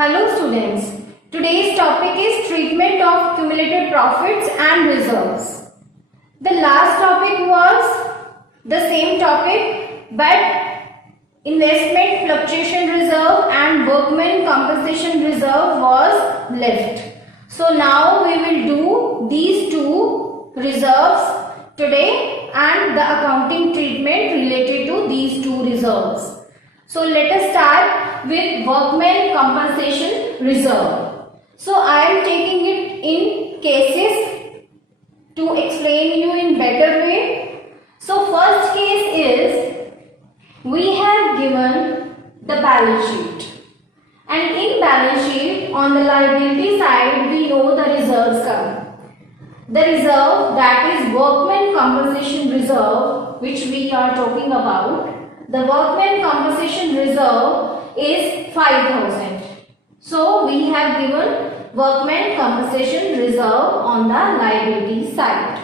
Hello students, today's topic is treatment of cumulative profits and reserves. The last topic was the same topic but investment fluctuation reserve and workman compensation reserve was left. So now we will do these two reserves today and the accounting treatment related to these two reserves. So let us start with workman compensation reserve. So I am taking it in cases to explain you in better way. So first case is we have given the balance sheet, and in balance sheet on the liability side we know the reserves come. The reserve, that is workman compensation reserve, which we are talking about. The workman compensation reserve is 5,000. So we have given workman compensation reserve on the liability side.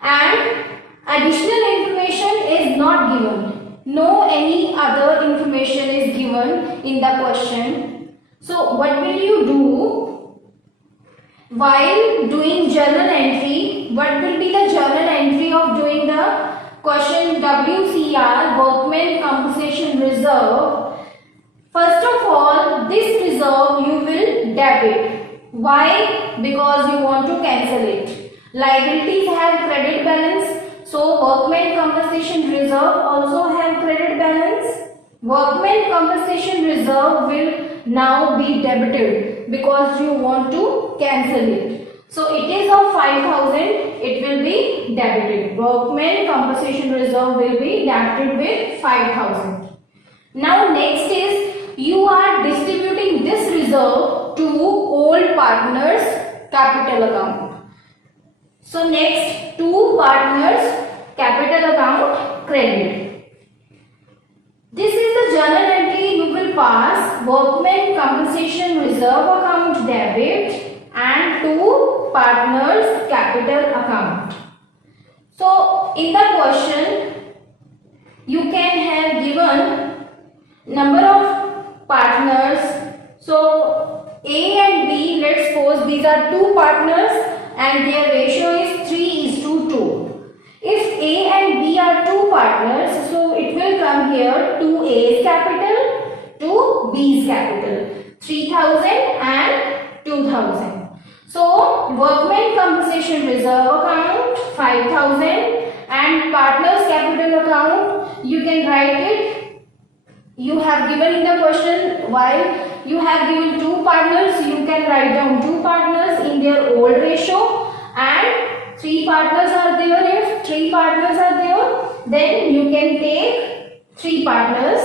And additional information is not given. No any other information is given in the question. So what will you do? While doing journal entry, what will be the journal entry of doing the question WCR, workman compensation reserve? First of all, this reserve you will debit. Why? Because you want to cancel it. Liabilities have credit balance, so workman compensation reserve also have credit balance. Workman compensation reserve will now be debited because you want to cancel it. So it is of 5,000, it will be debited. Workman compensation reserve will be debited with 5,000. Now next is you are distributing this reserve to old partners capital account. So next, two partners capital account credit. This is the journal entry you will pass: workman compensation reserve account debit and two partners capital account. So in the question you can have given number of partners. So A and B, let's suppose these are two partners and their ratio is 3:2. If A and B are two partners, so it will come here 2A's capital, 2B's capital, 3,000 and 2,000. So workman compensation reserve account 5,000 and partners capital account, you can write it. You have given in the question, while you have given two partners, you can write down two partners in their old ratio, and three partners are there. If three partners are there, then you can take three partners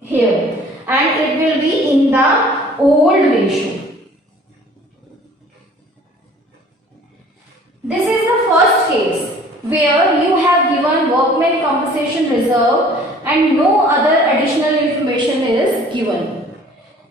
here and it will be in the old ratio. This is the first case where you have given workman compensation reserve and no other additional information is given.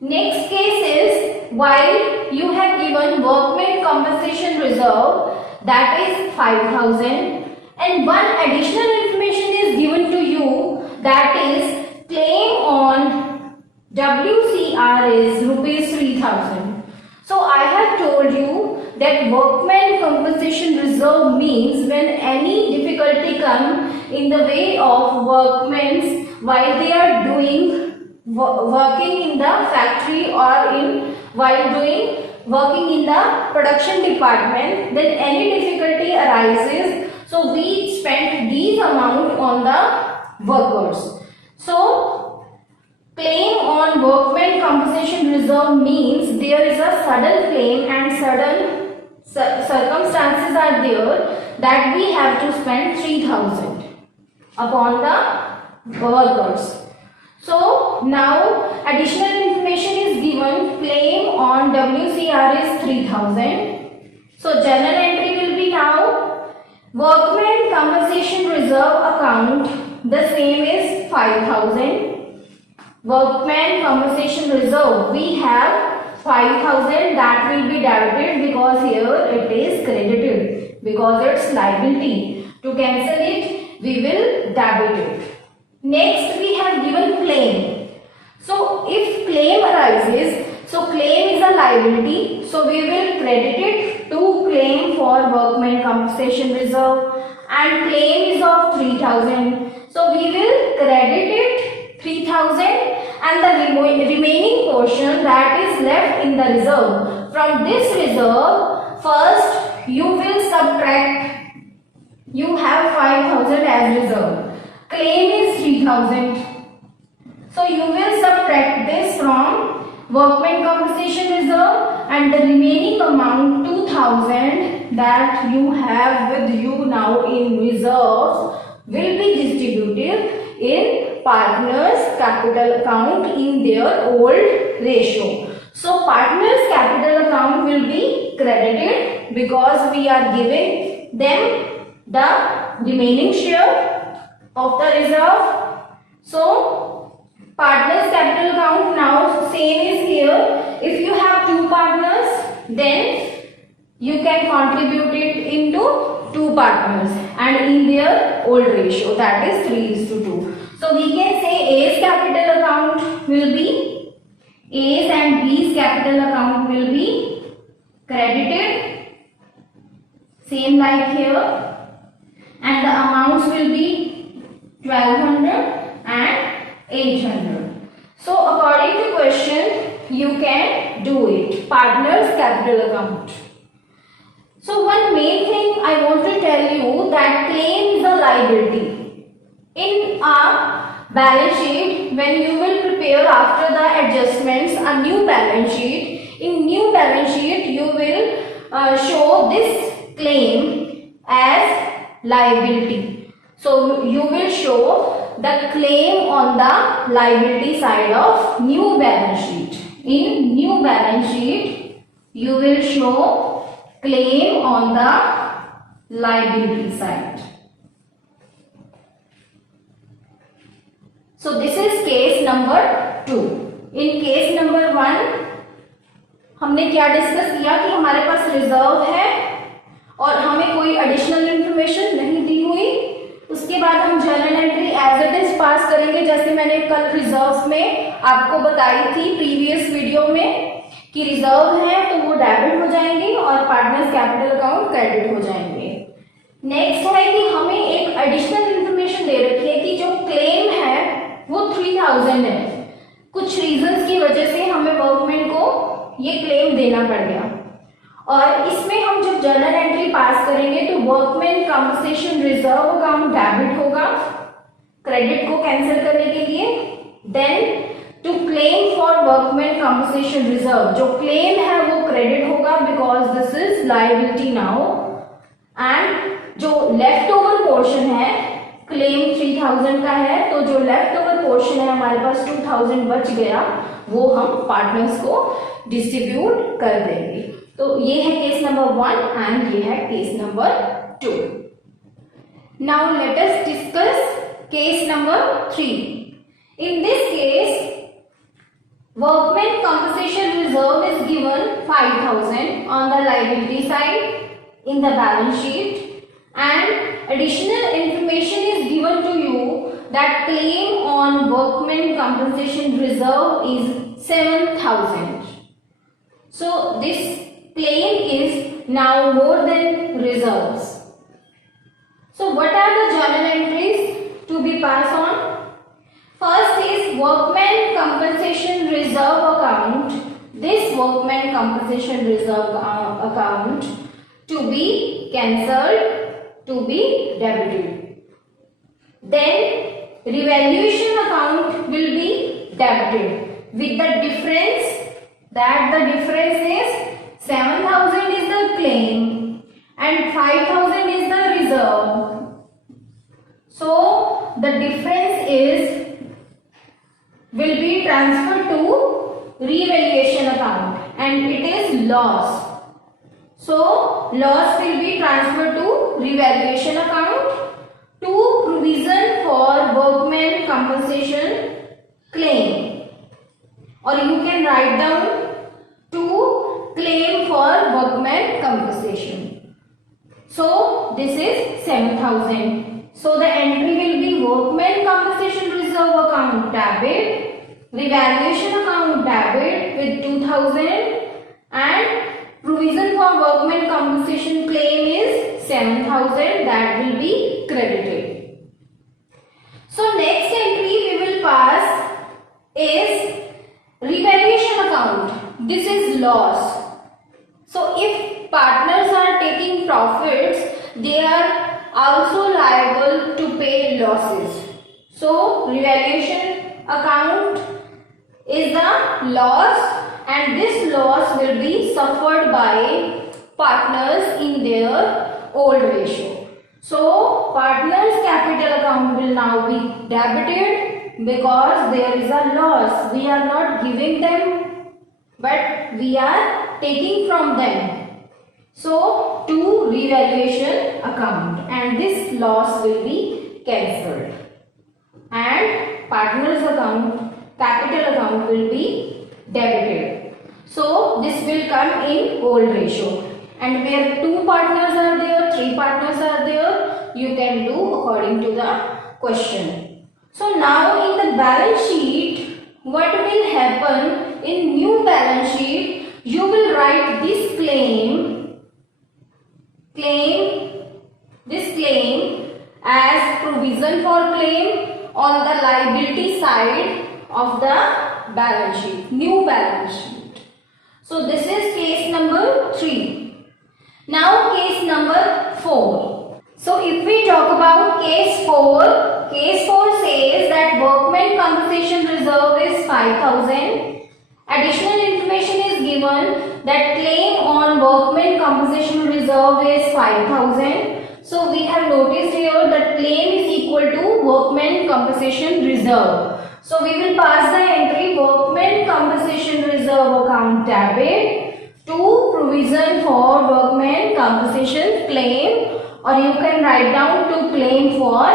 Next case is while you have given workman compensation reserve, that is 5,000, and one additional information is given to you, that is claim on WCR is rupees 3,000. So I have told you that workman compensation reserve means when any difficulty comes in the way of workmen while they are working in the factory or while working in the production department, then any difficulty arises, so we spend these amount on the workers. So claim on workman compensation reserve means there is a sudden claim and sudden circumstances are there that we have to spend 3,000 upon the workers. So now additional information is given. Claim on WCR is 3,000. So journal entry will be now workman compensation reserve account, the same is 5,000. Workman compensation reserve, we have 5,000 that will be debited because here it is credited because it's liability. To cancel it, we will debit it. Next we have given claim. So if claim arises, So claim is a liability, so we will credit it to claim for workmen compensation reserve, and claim is of 3,000, so we will credit it 3,000, and the remaining portion that is left in the reserve, from this reserve first you will subtract. You have 5,000 as reserve, claim is 3,000, so you will subtract this from workmen compensation reserve, and the remaining amount 2,000 that you have with you now in reserves will be distributed in partners capital account in their old ratio. So partners capital account will be credited because we are giving them the remaining share of the reserve. So partners capital account now same is here. If you have two partners, then you can contribute it into two partners and in their old ratio, that is 3:2. So we can say A's capital account will be, A's and B's capital account will be credited same like here, and the amounts will be 1,200 and 800. So according to question, you can do it. Partners capital account. So one main thing I want to tell you that claim is a liability. In a balance sheet, when you will prepare after the adjustments a new balance sheet, in new balance sheet you will show this claim as liability. So you will show the claim on the liability side of new balance sheet. In new balance sheet you will show claim on the liability side. So this is case number 2. In case number 1 हमने क्या discuss किया कि हमारे पास reserve है और हमें कोई additional information नहीं दी हुई। उसके बाद हम journal entry as it is pass करेंगे, जैसे मैंने कल रिजर्व्स में आपको बताई थी प्रीवियस वीडियो में कि रिजर्व है तो वो डेबिट हो जाएंगे और पार्टनर्स कैपिटल अकाउंट क्रेडिट हो जाएंगे। नेक्स्ट है कि हमें एक एडिशनल इंफॉर्मेशन दे रखी है कि जो क्लेम है वो 3,000 है। कुछ रीजंस की वजह से हमें वर्कमैन को ये क्लेम देना पड़ गया और इसमें हम जब जर्नल एंट्री पास करेंगे तो workman compensation reserve account debit होगा क्रेडिट को कैंसिल करने के लिए। Then to claim for workman compensation reserve, जो क्लेम है वो क्रेडिट होगा because this is liability now, and जो लेफ्ट ओवर पोर्शन है क्लेम 3,000 का है तो जो लेफ्ट ओवर पोर्शन है हमारे पास 2,000 बच गया वो हम पार्टनर्स को डिस्ट्रीब्यूट कर देंगे। तो ये है केस नंबर 1 एंड ये है case number 2। Now let us discuss case number 3। In this case workman compensation reserve is given 5,000 on the liability side in the balance sheet, and additional information is given to you that claim on workman compensation reserve is 7,000. So this claim is now more than reserves. So what are the journal entries to be passed on? First is workman compensation reserve account. This workman compensation reserve account to be cancelled, to be debited. Then revaluation account will be debited with the difference that the difference is 7,000 is the claim and 5,000 is the reserve. So the difference is will be transferred to revaluation account and it is loss. So loss will be transferred to revaluation account to provision for workman compensation claim, or you can write down to claim for workman compensation. So this is 7,000. So the entry will be workman compensation reserve account debit revaluation account debit with 2000 and provision for workman compensation claim is 7000, that will be credited. So next entry we will pass is revaluation account. This is loss. So if partners are taking profits, they are also liable to pay losses. So revaluation account is the loss, and this loss will be suffered by partners in their old ratio. So partners capital account will now be debited because there is a loss. We are not giving them, but we are taking from them. So to revaluation account, and this loss will be cancelled, and partners account capital account will be debited. So this will come in old ratio, and where 2 partners are there, 3 partners are there, you can do according to the question. So now in the balance sheet, what will happen in new balance sheet? You will write this claim as provision for claim on the liability side of the balance sheet, new balance sheet. So this is case number 3. Now case number 4. So if we talk about case 4, case 4 says that workman compensation reserve is 5000. Additional information is given that claim on workman compensation reserve is 5000. So we have noticed here that claim is equal to workman compensation reserve. So we will pass the entry workman compensation reserve account debit to provision for workman compensation claim, or you can write down to claim for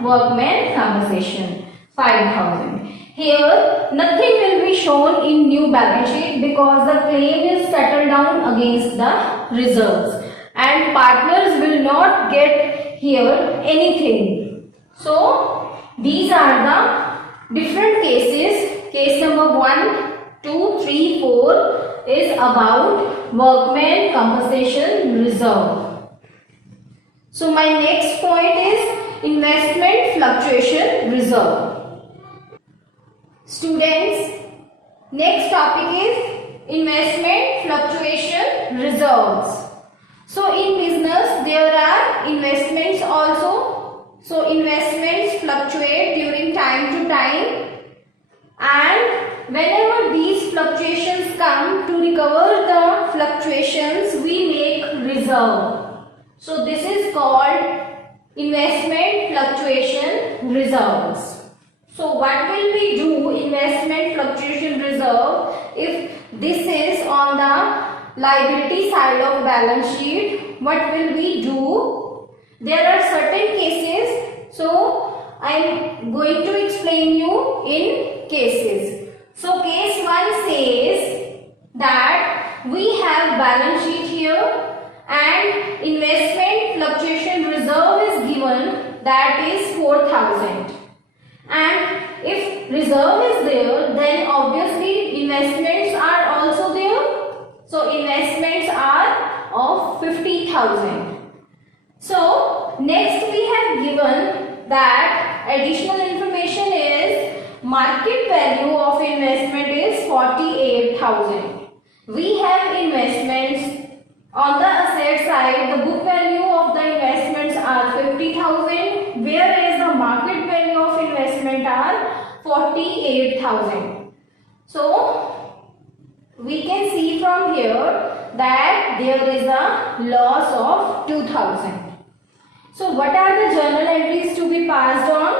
workman compensation 5000. Here nothing will be shown in new balance sheet because the claim is settled down against the reserves, and partners will not get here anything. So these are the different cases. Case number 1, 2, 3, 4 is about workman compensation reserve. So my next point is investment fluctuation reserve. Students, next topic is investment fluctuation reserves. So in business there are investments also. So investments fluctuate during time to time, and whenever these fluctuations come, to recover the fluctuations we make reserve. So this is called investment fluctuation reserves. So what will we do investment fluctuation reserve if this is on the liability side of balance sheet? What will we do? There are certain cases, so I am going to explain you in cases. So case 1 says that we have balance sheet here and investment fluctuation reserve is given, that is 4000. And if reserve is there, then obviously investments are also there. So investments are of 50,000. So next we have given that additional information is market value of investment is 48,000. We have investments on the asset side. The book value of the investments are 50,000, whereas the market value of investment are 48,000. So we can see from here that there is a loss of 2,000. So what are the journal entries to be passed on?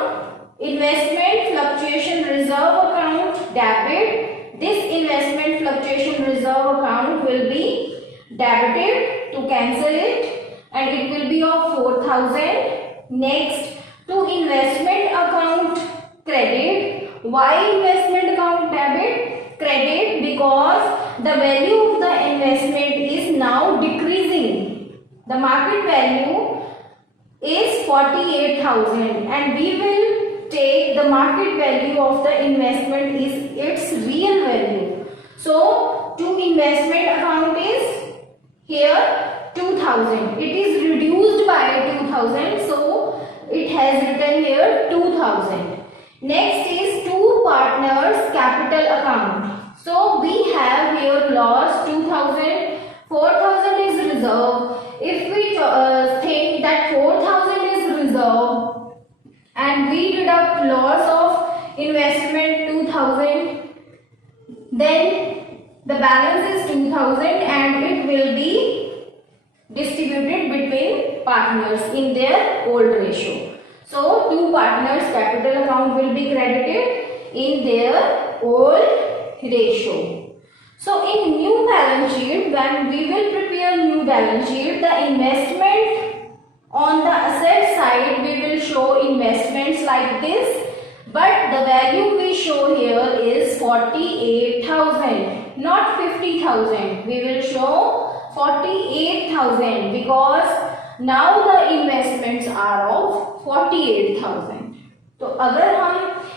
Investment fluctuation reserve account debit. This investment fluctuation reserve account will be debited to cancel it, and it will be of 4000. Next, to investment account credit. Why investment account debit? Credit because the value of the investment is now decreasing. The market value is 48,000 and we will take the the market value of the investment is its real value. So to investment account is here 2000. It is reduced by 2000, so it has written here 2000. Next is two partners capital account. So we have here loss 2000, 4000 is reserve. If we think that 4000 is reserve and we deduct loss of investment 2000, then the balance is 2000 and it will be distributed between partners in their old ratio. So two partners capital account will be credited in their old ratio. So in new balance sheet, when we will prepare new balance sheet, the investment on the asset side we will show investments like this, but the value we show here is 48,000, not 50,000. We will show 48,000 because now the investments are of 48,000. तो अगर हम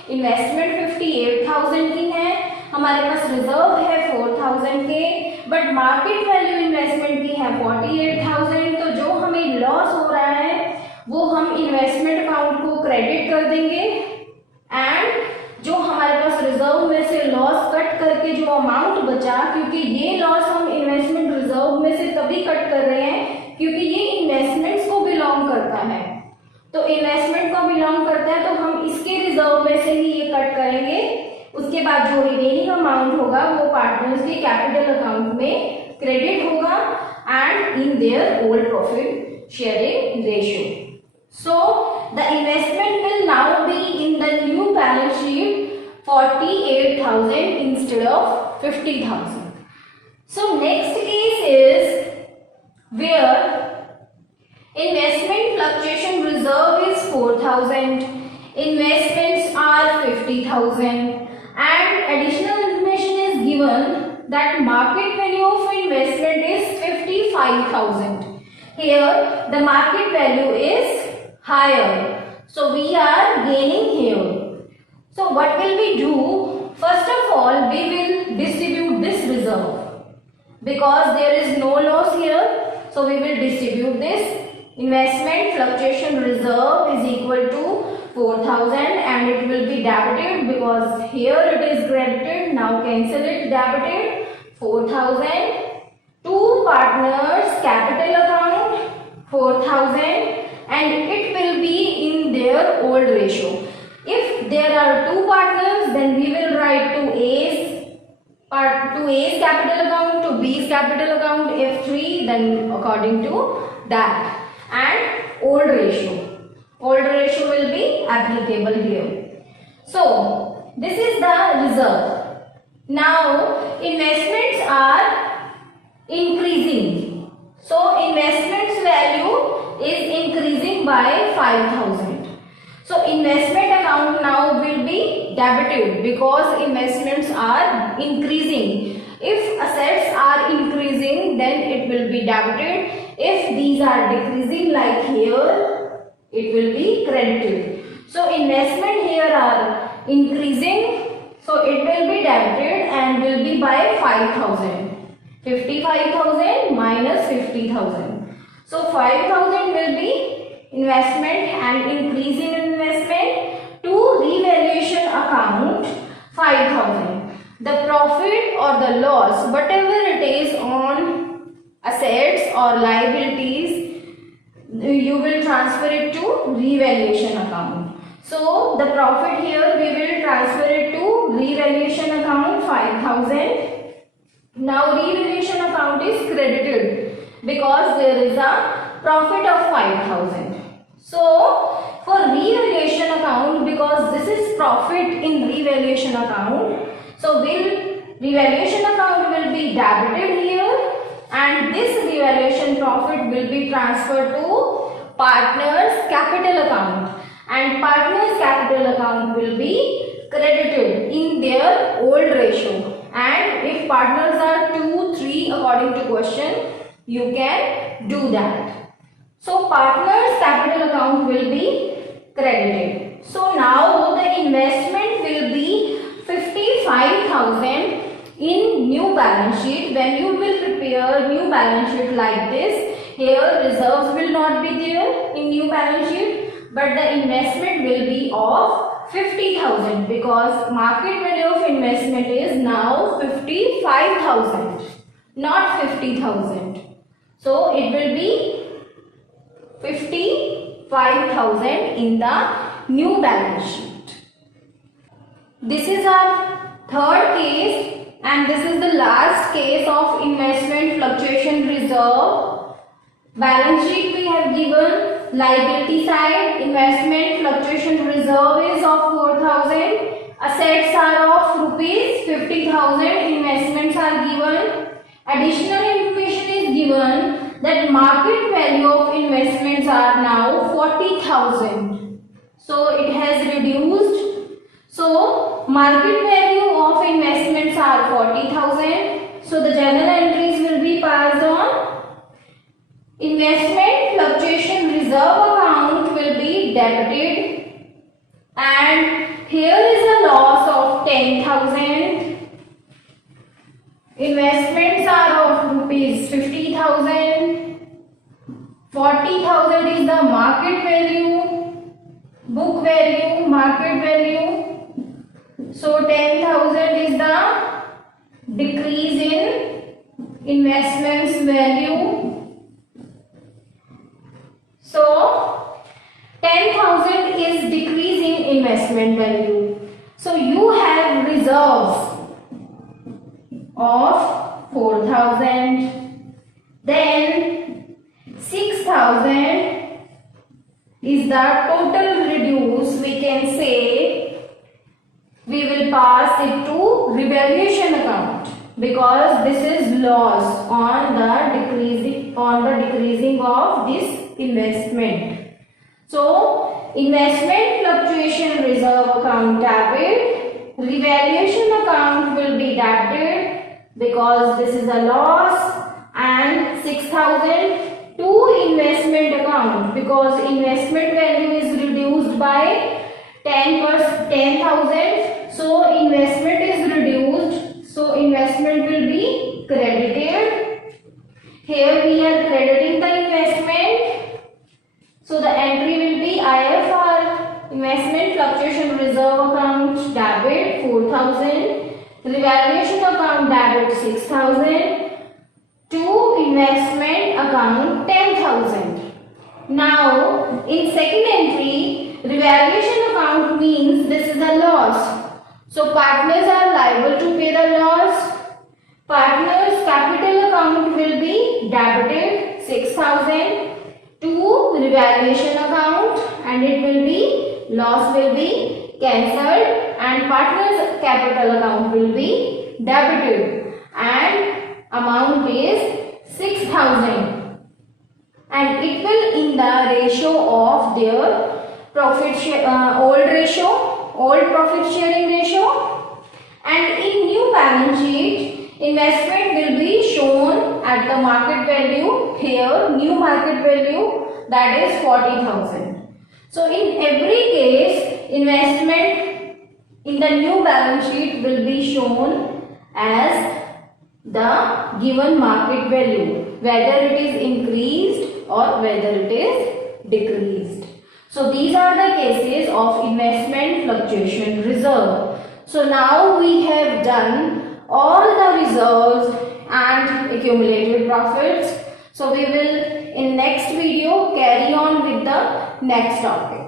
investment 58,000 की है, हमारे पास reserve है 4,000 के, but market value investment की है 48,000, तो जो हमें लॉस हो रहा है वो हम इन्वेस्टमेंट अकाउंट को क्रेडिट कर देंगे एंड जो हमारे पास रिजर्व में से लॉस कट करके जो अमाउंट बचा, क्योंकि ये लॉस हम इन्वेस्टमेंट रिजर्व में से तभी कट कर रहे हैं क्योंकि ये इन्वेस्टमेंट्स को बिलोंग करता है, तो इन्वेस्टमेंट को बिलोंग करता है तो हम इसके रिजर्व में से ही ये कट करेंगे। उसके बाद जो रिमेनिंग अमाउंट होगा वो पार्टनर्स के कैपिटल अकाउंट में क्रेडिट होगा and in their old profit sharing ratio. So the investment will now be in the new balance sheet 48,000 instead of 50,000. So next case is where investment fluctuation reserve is 4,000, investments are 50,000 and additional information is given that market value of investment is 55,000. Here the market value is higher, so we are gaining here. So what will we do? First of all, we will distribute this reserve because there is no loss here, so we will distribute this. Investment fluctuation reserve is equal to 4,000 and it will be debited because here it is credited. Now cancel it, debited 4,000. Two partners capital account 4,000 and it will be in their old ratio. If there are two partners, then we will write to A's capital account, to B's capital account, F3, then according to that, and old ratio. Old ratio will be applicable here. So this is the reserve. Now investments are increasing. So investments value is increasing by 5,000. So investment account now will be debited because investments are increasing. If assets are increasing, then it will be debited. If these are decreasing like here, it will be credited. So investment here are increasing, so it will be debited and will be by 5,000. 55,000 minus 50,000. So 5,000 will be investment and increase in investment. To revaluation account 5,000. The profit or the loss, whatever it is on assets or liabilities, you will transfer it to revaluation account. So the profit here we will transfer it to revaluation account 5,000. Now revaluation account is credited because there is a profit of 5,000. So for revaluation account, because this is profit in revaluation account, so revaluation account will be debited here and this revaluation profit will be transferred to partners capital account and partners capital account will be credited in their old ratio. And if partners are 2, 3 according to question, you can do that. So partners capital account will be credited. So now the investment 40,000 in new balance sheet. When you will prepare new balance sheet like this, here reserves will not be there in new balance sheet, but the investment will be of 50,000 because market value of investment is now 55,000, not 50,000. So it will be 55,000 in the new balance sheet. This is our third case, and this is the last case of investment fluctuation reserve. Balance sheet we have given. Liability side, investment fluctuation reserve is of 4,000. Assets are of rupees 50,000. Investments are given. Additional information is given that market value of investments are now 40,000. So it has reduced. So market value of investments are 40,000. So the journal entries will be passed on. Investment fluctuation reserve account will be debited, and here is a loss of 10,000. Investments are of rupees 50,000. 40,000 is the market value, book value, market value. So 10,000 is the decrease in investments value. So 10,000 is decrease in investment value. So you have reserves of 4,000. Then 6,000 is the total reduce. We can say we will pass it to revaluation account because this is loss on the decreasing of this investment. So investment fluctuation reserve account debit, revaluation account will be debited because this is a loss, and 6,000 to investment account because investment value is reduced by 10,000. So investment is reduced. So investment will be credited. Here we are crediting the investment. So the entry will be IFR, investment fluctuation reserve account debit 4,000, revaluation account debit 6,000, to investment account 10,000. Now in second entry, revaluation account means this is a loss. So partners are liable to pay the loss. Partners capital account will be debited 6,000 to revaluation account, and it will be loss will be cancelled and partners capital account will be debited, and amount is 6,000, and it will in the ratio of their old profit sharing ratio. And in new balance sheet, investment will be shown at the market value. Here new market value, that is 40,000. So in every case, investment in the new balance sheet will be shown as the given market value, whether it is increased or whether it is decreased. So these are the cases of investment fluctuation reserve. So now we have done all the reserves and accumulated profits. So we will in next video carry on with the next topic.